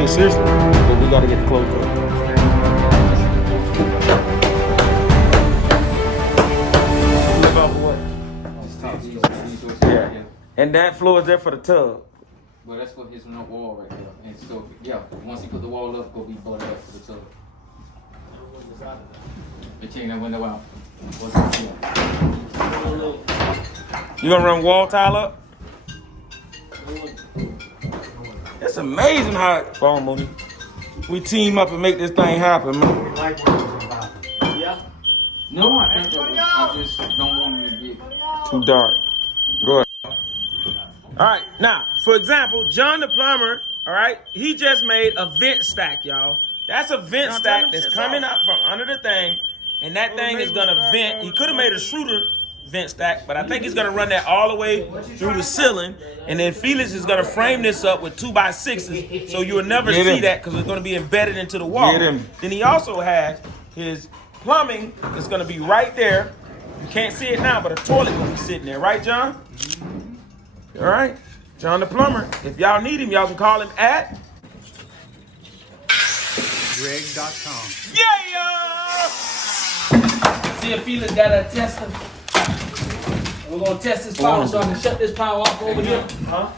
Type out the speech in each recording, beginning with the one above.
take it seriously, but we gotta get it closed up. Live off of what? Yeah. And that floor is there for the tub. Well, that's for his wall right there. And so, yeah, once he put the wall up, go be bolted up for the tub. They change that window out. You gonna run wall tile up? It's amazing how Mooney. We team up and make this thing happen, man. Yeah. No, I think I just don't want him to get too dark. Go ahead. All right, now, for example, John the plumber, all right, he just made a vent stack, y'all. That's a vent stack that's coming up from under the thing, and that thing is gonna vent. He could have made a Schroeder vent stack, but I think he's gonna run that all the way through the ceiling, and then Felix is gonna frame this up with 2x6s, so you'll never see that because it's gonna be embedded into the wall. Then he also has his plumbing that's gonna be right there. You can't see it now, but a toilet gonna be sitting there, right, John? All right, John the plumber. If y'all need him, y'all can call him at Greg.com. Yeah! See if Felix got a tester. We're gonna test this power so I can shut this power off over here.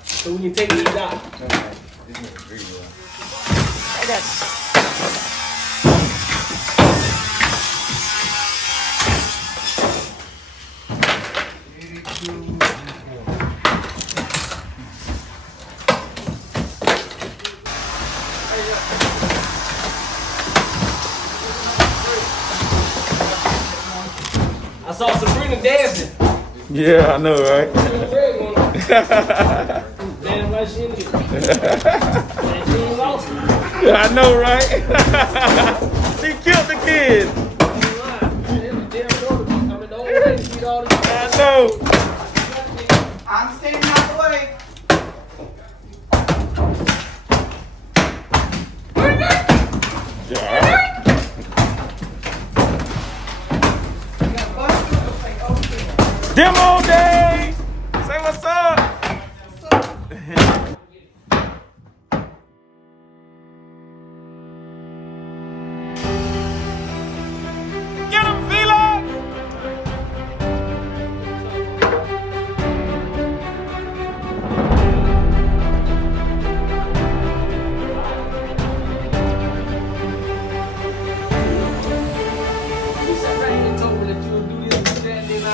So we can take these out. I got I saw Sabrina dancing. Yeah, I know, right? Damn right she in it. And she ain't lost it. Yeah, I know, right? She killed the kid. I know. I'm staying out the way. Yeah. Demo day! Say what's up! Get him, Felix! You sat right here and told me that you would do this and that and then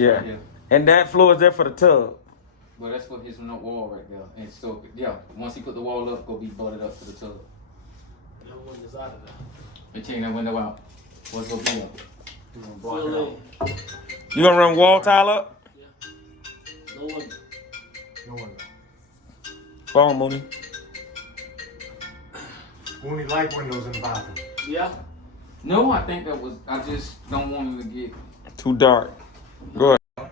Yeah. And that floor is there for the tub. Well, that's for his wall right there. And so, yeah, once he put the wall up, go be bolted up for the tub. that window's out of there. They change that window out. What's gonna be up? You gonna run wall tile up? Yeah. No window. No window. Phone, Mooney. Only light windows in the bathroom. Yeah. No, I think that was, I just don't want him to get too dark. Go ahead.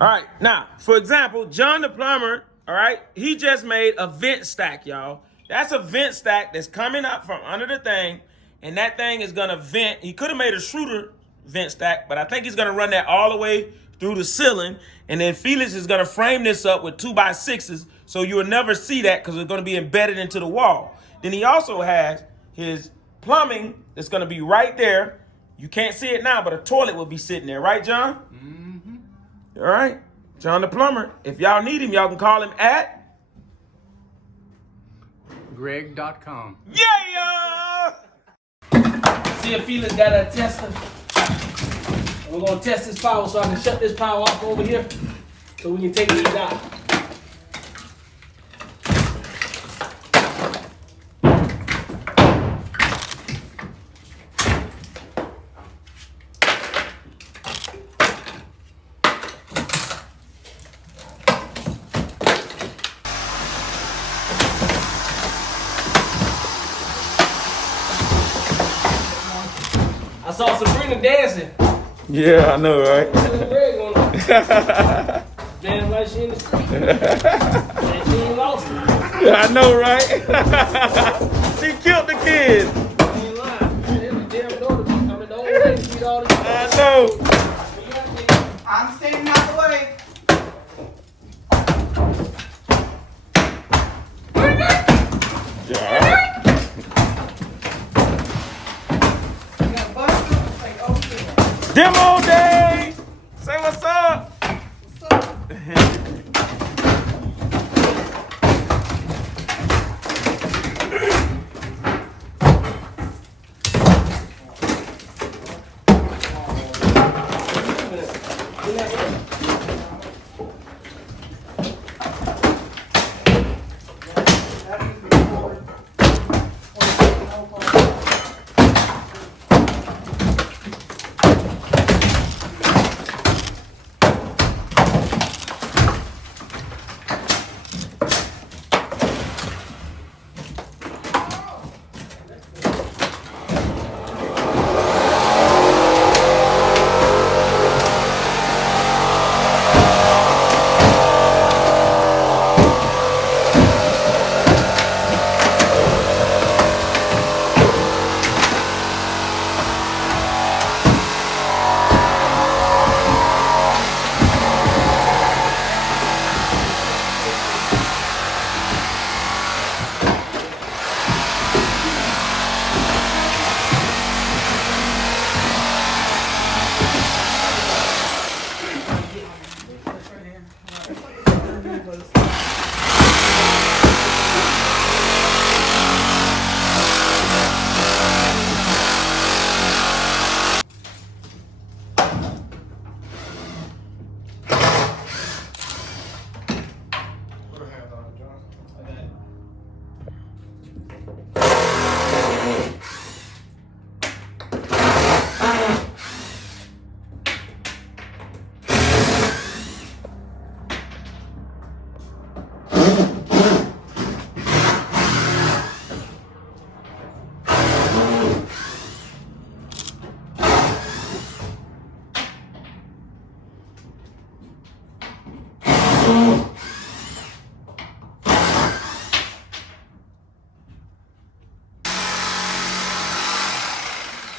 All right, now, for example, John the plumber, all right, he just made a vent stack, y'all. That's a vent stack that's coming up from under the thing, and that thing is gonna vent. He could have made a Schroeder vent stack, but I think he's gonna run that all the way through the ceiling, and then Felix is gonna frame this up with 2x6s, so you will never see that because it's gonna be embedded into the wall. Then he also has his plumbing that's gonna be right there. You can't see it now, but a toilet will be sitting there, right, John? Mm-hmm. All right, John the plumber. If y'all need him, y'all can call him at Greg.com. yeah. See if Felix got a tester. We're gonna test this power so I can shut this power off over here so we can take these out. I saw Sabrina dancing. Yeah, I know, right? Damn like she in the street. And she ain't lost it. I know, right? She killed the kid. She ain't lying. Every damn daughter be coming the whole way to feed all this. I know. I'm staying out the way. Yeah. You got Buster? Like, oh yeah. Demo day. Say what's up. What's up?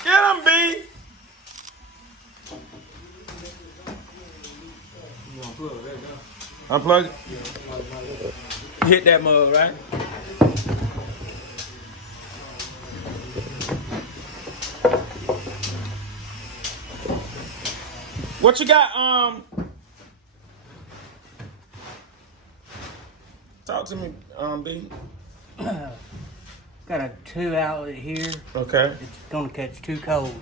Get him, B. Unplug it. Hit that mug, right? What you got? Talk to me, B. Got a 2 outlet here. Okay. It's gonna catch 2 colds.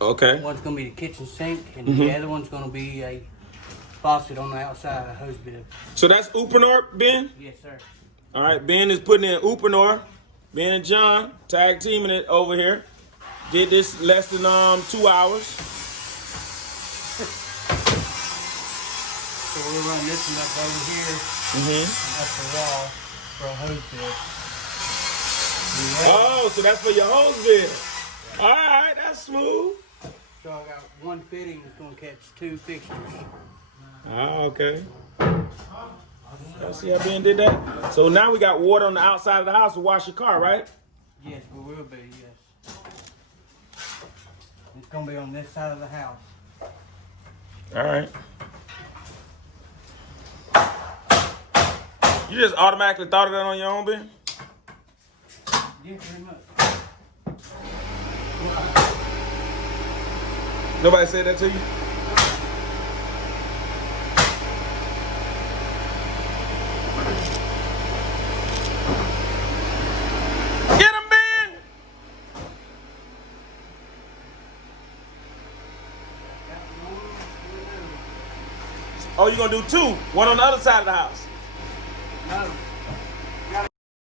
Okay. One's gonna be the kitchen sink, and the other one's gonna be a faucet on the outside of the hose bib. So that's Upanor, Ben? Yes, sir. All right, Ben is putting in Upanor. Ben and John tag teaming it over here. Did this less than 2 hours. So we'll run this one up over here, Mm-hmm. and up the wall for a hose bib. Oh, so that's for your hose bib. All right, that's smooth. So I got one fitting that's gonna catch 2 fixtures. Ah, okay. Y'all see how Ben did that? So now we got water on the outside of the house to wash your car, right? Yes, we will be, yes. It's gonna be on this side of the house. All right. You just automatically thought of that on your own, Ben? Yeah, pretty much. Nobody said that to you? Get him, Ben! Oh, you gonna do two? One on the other side of the house? No.